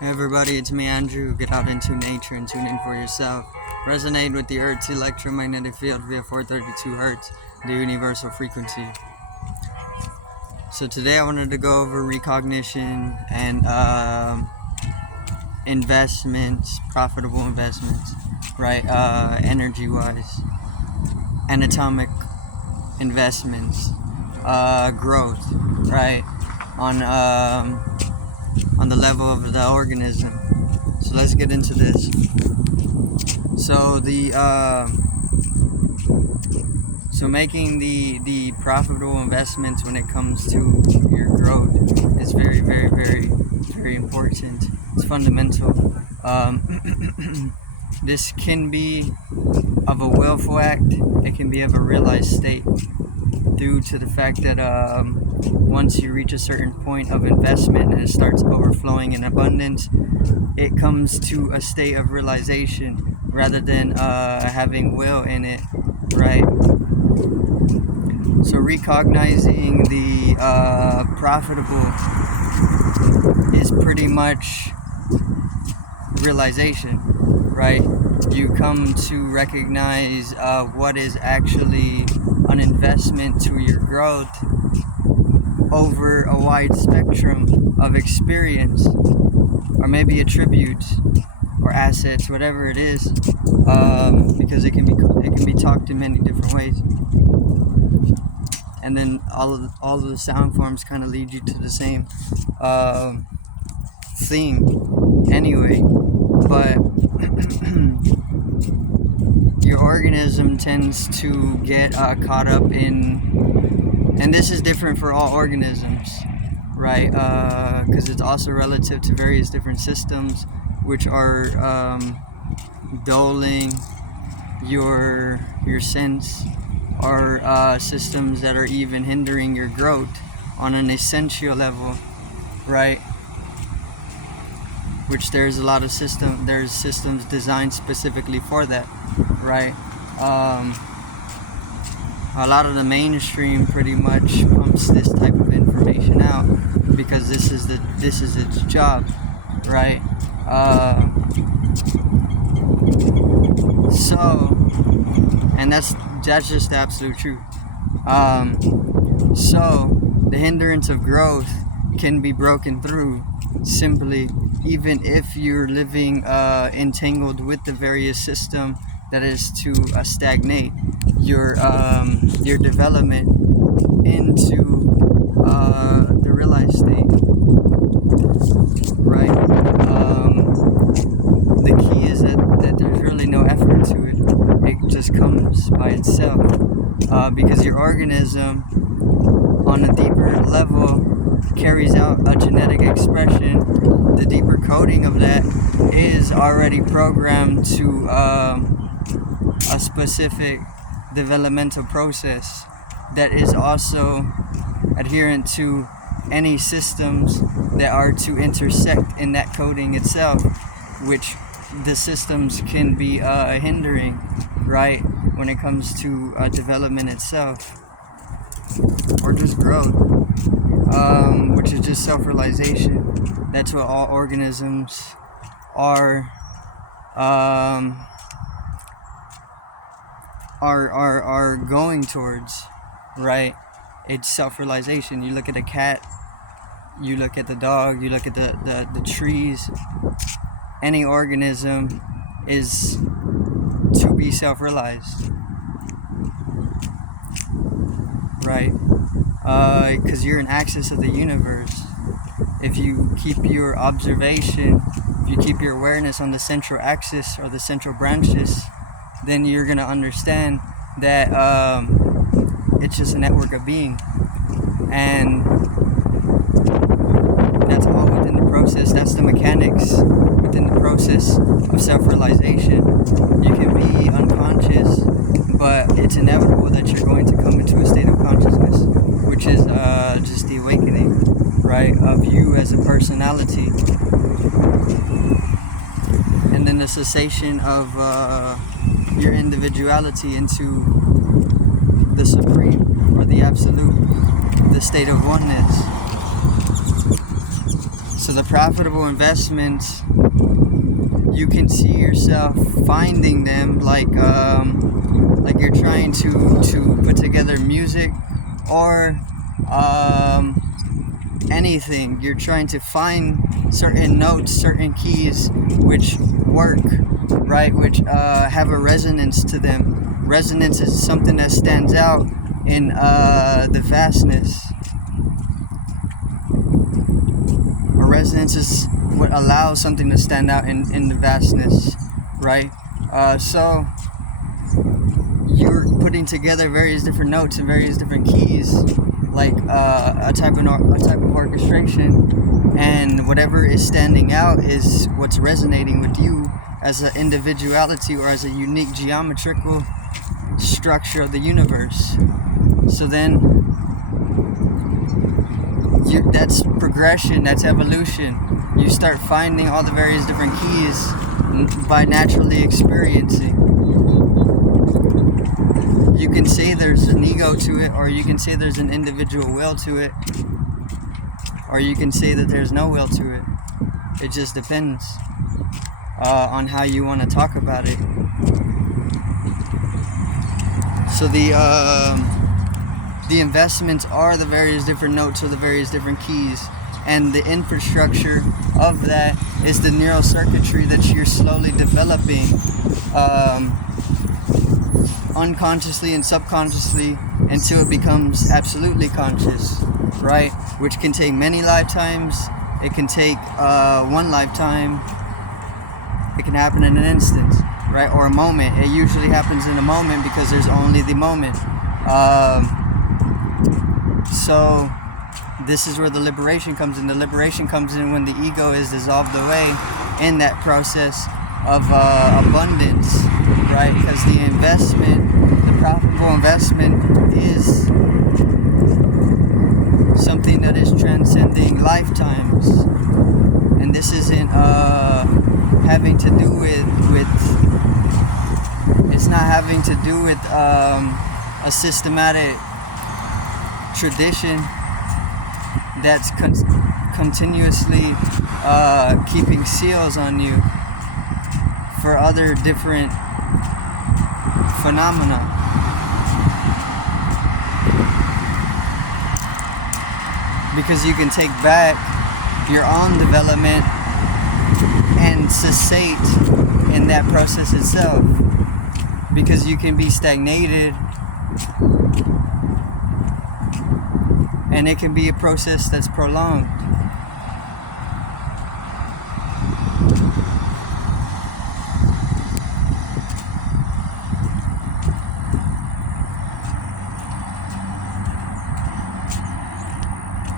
Hey everybody, it's me Andrew. Get out into nature and tune in for yourself. Resonate with the Earth's electromagnetic field via 432 Hertz, the universal frequency. So today I wanted to go over recognition and investments, profitable investments, right? Energy-wise, anatomic investments, growth, right? On the level of the organism. So let's get into this. So making the profitable investments when it comes to your growth is very, very, very, very important. It's fundamental. This can be of a willful act. It can be of a realized state, due to the fact that once you reach a certain point of investment and it starts overflowing in abundance, it comes to a state of realization rather than having will in it, right? So recognizing the profitable is pretty much realization, right? You come to recognize what is actually an investment to your growth over a wide spectrum of experience, or maybe attributes or assets, whatever it is, because it can be talked in many different ways. And then all of the sound forms kind of lead you to the same thing anyway. But your organism tends to get caught up in, and this is different for all organisms, right? Because it's also relative to various different systems, which are dulling your sense, or systems that are even hindering your growth on an essential level, right? Which there's a lot of there's systems designed specifically for that, right? A lot of the mainstream pretty much pumps this type of information out because this is its job, right? And that's just the absolute truth. So the hindrance of growth can be broken through simply, even if you're living entangled with the various system that is to stagnate your development into the realized state, right? The key is that there's really no effort to it. It just comes by itself, because your organism on a deeper level carries out a genetic expression. The deeper coding of that is already programmed to a specific developmental process that is also adherent to any systems that are to intersect in that coding itself, which the systems can be hindering, right, when it comes to development itself, or just growth, which is just self-realization. That's what all organisms are going towards, right? It's self-realization. You look at a cat, you look at the dog, you look at the trees. Any organism is to be self-realized, right? Because you're an axis of the universe. If you keep your observation, if you keep your awareness on the central axis or the central branches, then you're going to understand that it's just a network of being. And that's all within the process. That's the mechanics within the process of self-realization. You can be unconscious, but it's inevitable that you're going to come into a state of consciousness, which is just the awakening, right, of you as a personality. And then the cessation of your individuality into the supreme, or the absolute, the state of oneness. So So the profitable investments, you can see yourself finding them like you're trying to put together music or anything. You're trying to find certain notes, certain keys which work, right? Which have a resonance to them. Resonance is something that stands out in the vastness. A resonance is what allows something to stand out in the vastness, right? So you're putting together various different notes and various different keys, like a type of orchestration, and whatever is standing out is what's resonating with you as an individuality or as a unique geometrical structure of the universe. So then that's progression, that's evolution. You start finding all the various different keys by naturally experiencing. You can say there's an ego to it, or you can say there's an individual will to it, or you can say that there's no will to it. It just depends on how you want to talk about it. So the investments are the various different notes or the various different keys, and the infrastructure of that is the neural circuitry that you're slowly developing unconsciously and subconsciously until it becomes absolutely conscious, right? Which can take many lifetimes. It can take one lifetime. It can happen in an instant, right? Or a moment. It usually happens in a moment because there's only the moment. So this is where the liberation comes in. The liberation comes in when the ego is dissolved away in that process of abundance, right? Because the profitable investment is something that is transcending lifetimes. And this isn't having to do with it's not having to do with a systematic tradition that's continuously keeping seals on you for other different phenomena. Because you can take back your own development and cessate in that process itself. Because you can be stagnated, and it can be a process that's prolonged.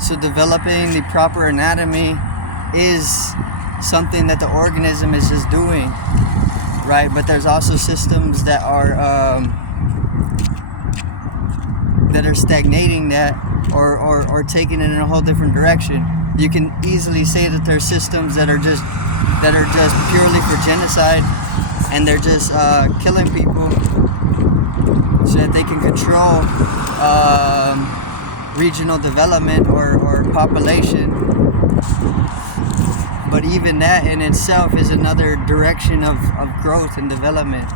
So developing the proper anatomy is something that the organism is just doing, right? But there's also systems that are stagnating that or taking it in a whole different direction. You can easily say that there's systems that are just purely for genocide, and they're just killing people so that they can control regional development or population. But even that in itself is another direction of growth and development.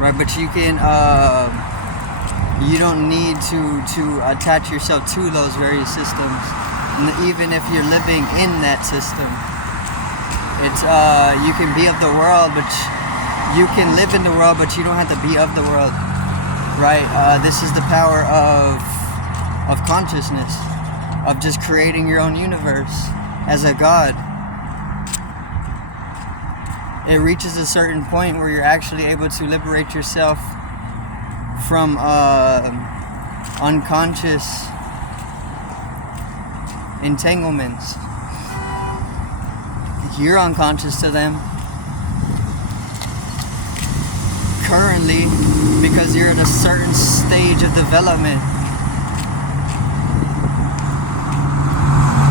Right, but you can you don't need to attach yourself to those various systems, even if you're living in that system. It's you can be of the world, but you can live in the world, but you don't have to be of the world, right? This is the power of consciousness, of just creating your own universe as a god. It reaches a certain point where you're actually able to liberate yourself from unconscious entanglements. You're unconscious to them currently because you're at a certain stage of development.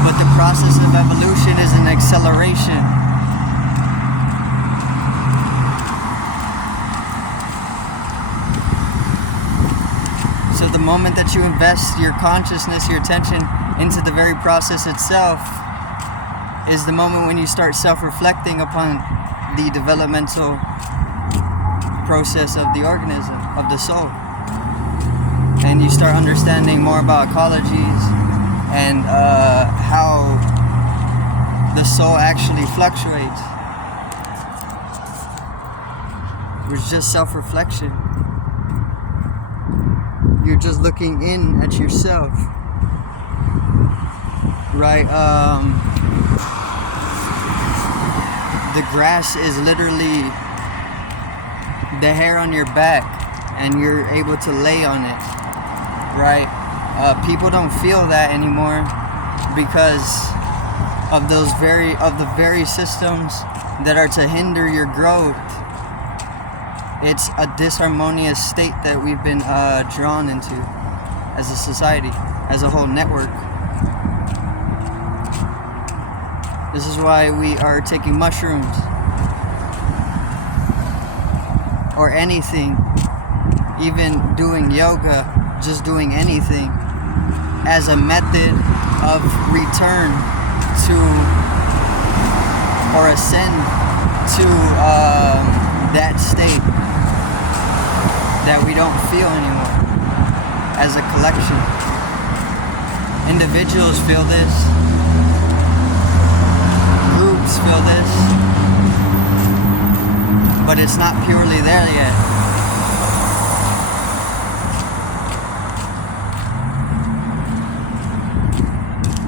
But the process of evolution is an acceleration. So the moment that you invest your consciousness, your attention into the very process itself is the moment when you start self-reflecting upon the developmental process of the organism, of the soul. And you start understanding more about ecologies and how the soul actually fluctuates. It's just self-reflection. You're just looking in at yourself, right? The grass is literally the hair on your back, and you're able to lay on it, right? People don't feel that anymore because of the very systems that are to hinder your growth. It's a disharmonious state that we've been drawn into as a society, as a whole network. This is why we are taking mushrooms or anything, even doing yoga, just doing anything as a method of return to or ascend to that state that we don't feel anymore as a collection. Individuals feel this, groups feel this, but it's not purely there yet.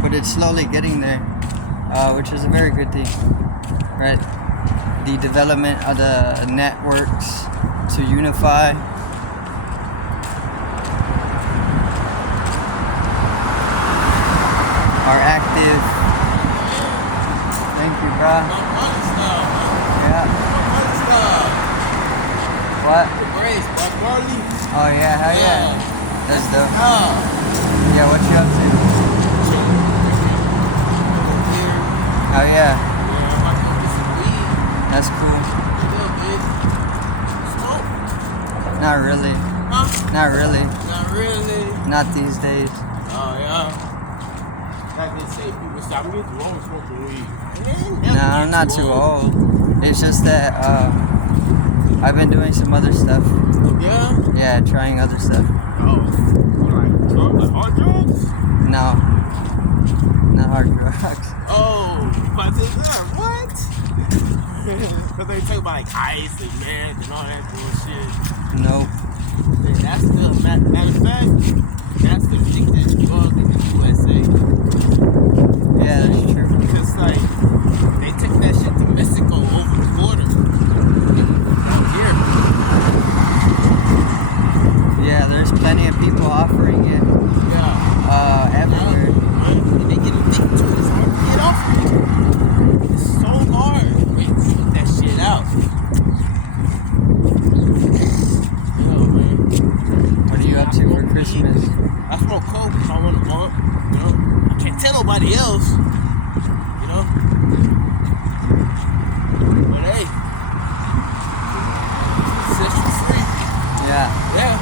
But it's slowly getting there, which is a very good thing, right? The development of the networks to unify. Are active. Thank you, bro. Yeah. What? Oh yeah, hell yeah. That's dope. Yeah, what you up to? Oh yeah. That's cool. Not really. Not really. Not really. Not these days. Oh yeah. Like they say, people say, I'm getting too old smoking weed. No, I'm not too old. It's just that I've been doing some other stuff. Yeah? Yeah, trying other stuff. Oh. Like drugs? Like hard drugs? No. Not hard drugs. Oh, what is that? What? Because they talk about like ice and meth and all that bullshit. Nope. And that's the, matter of fact, that's the biggest drug in the USA. Yeah, that's true. Because like, they took that shit to Mexico over the border. Out here. Yeah, there's plenty of people offering it. Yeah. Everywhere. And they get addicted to it. It's hard to get off of it. It's so hard to put that shit out. Yo, man. What are you up to for Christmas? I smoke coke if I want to bump. You know, I can't tell nobody else. You know, but hey, set you free. Yeah. Yeah.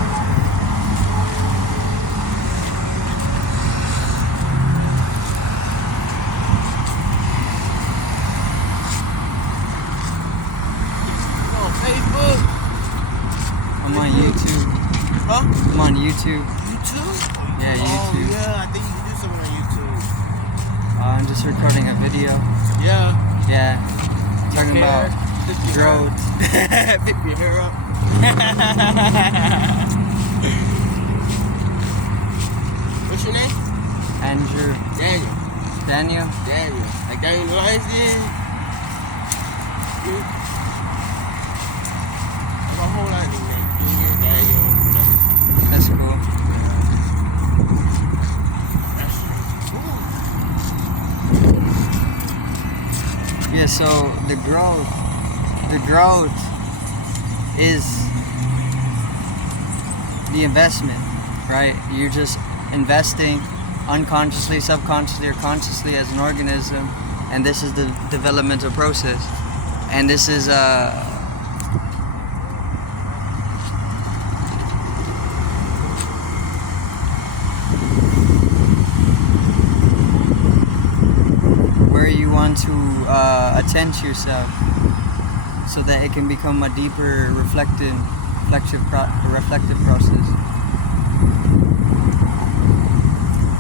You on Facebook? I'm on YouTube. Huh? I'm on YouTube. YouTube? Yeah, Oh YouTube. yeah, I think you can do something on YouTube. I'm just recording a video. Yeah. Yeah. Talking about growth. Pick your hair up. What's your name? Andrew. Daniel. Daniel? Daniel. Like Daniel Lines did? My whole life is named Junior, Daniel. That's cool. Yeah, so the growth is the investment, right? You're just investing unconsciously, subconsciously, or consciously as an organism, and this is the developmental process. And this is one to attend to yourself, so that it can become a deeper reflective process.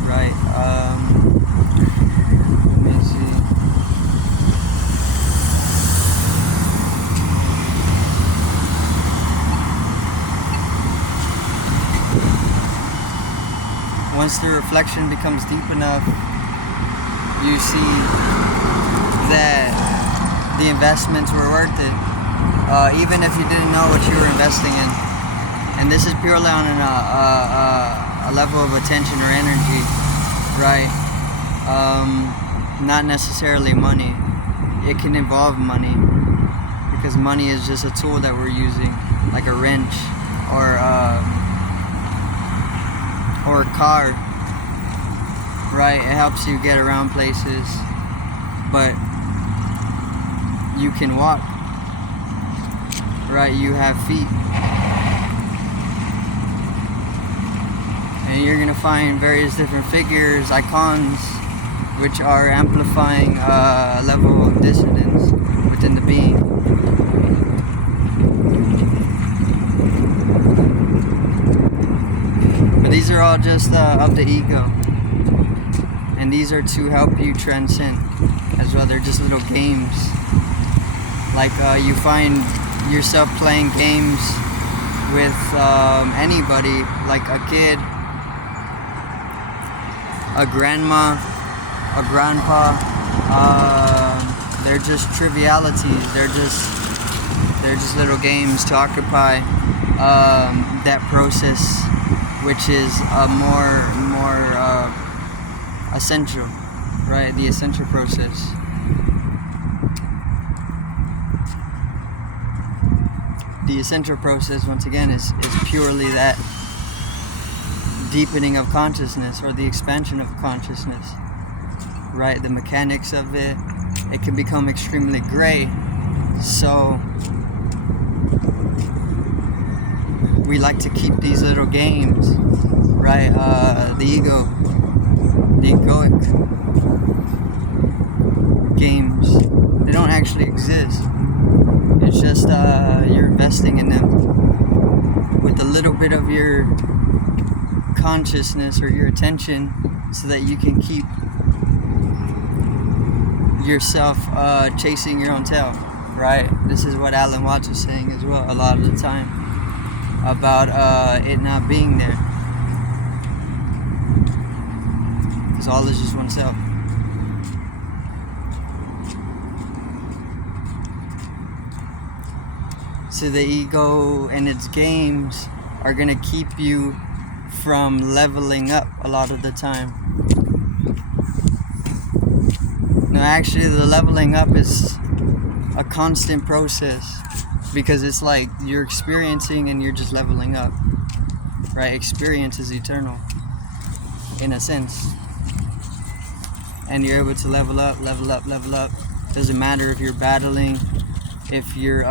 Right. Let me see. Once the reflection becomes deep enough, you see that the investments were worth it, even if you didn't know what you were investing in. And this is purely on a level of attention or energy, right? Not necessarily money. It can involve money, because money is just a tool that we're using, like a wrench or a car, right? It helps you get around places, but you can walk, right? You have feet, and you're gonna find various different figures, icons, which are amplifying a level of dissonance within the being. But these are all just of the ego, and these are to help you transcend as well. They're just little games. Like you find yourself playing games with anybody, like a kid, a grandma, a grandpa. They're just trivialities. They're just little games to occupy that process, which is more essential, right? The essential process. The essential process, once again, is purely that deepening of consciousness, or the expansion of consciousness, right? The mechanics of it can become extremely gray, so we like to keep these little games, right? The egoic games, they don't actually exist. It's just you're investing in them with a little bit of your consciousness or your attention, so that you can keep yourself chasing your own tail, right? This is what Alan Watts was saying as well a lot of the time, about it not being there, because all is just oneself. So the ego and its games are going to keep you from leveling up a lot of the time. No, actually the leveling up is a constant process, because it's like you're experiencing and you're just leveling up, right? Experience is eternal in a sense, and you're able to level up. Doesn't matter if you're battling, if you're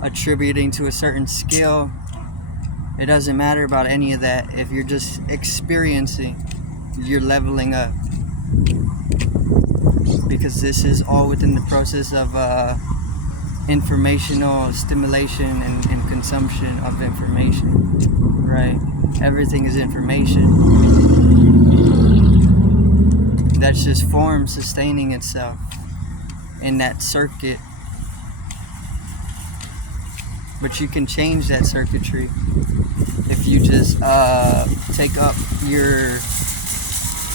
attributing to a certain skill. It doesn't matter about any of that. If you're just experiencing, you're leveling up, because this is all within the process of informational stimulation and consumption of information, right? Everything is information. That's just form sustaining itself in that circuit. But you can change that circuitry if you just take up your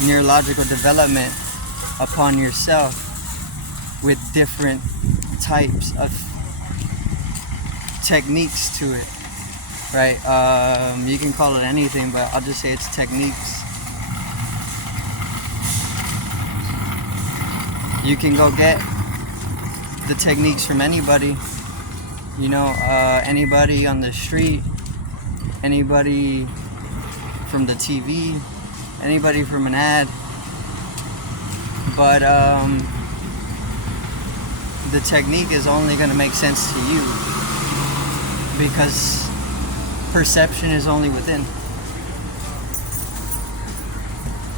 neurological development upon yourself with different types of techniques to it, right? You can call it anything, but I'll just say it's techniques. You can go get the techniques from anybody, you know, anybody on the street, anybody from the TV, anybody from an ad, but the technique is only going to make sense to you, because perception is only within.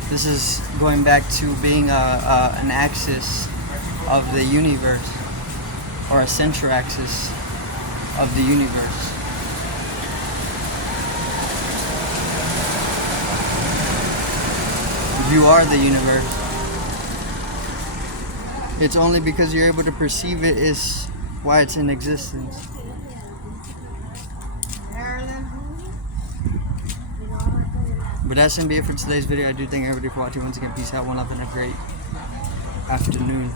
This is going back to being an axis of the universe, or a central axis of the universe. You are the universe. It's only because you're able to perceive it is why it's in existence. But that's gonna be it for today's video. I do thank everybody for watching. Once again, peace out, one love, and a great afternoon.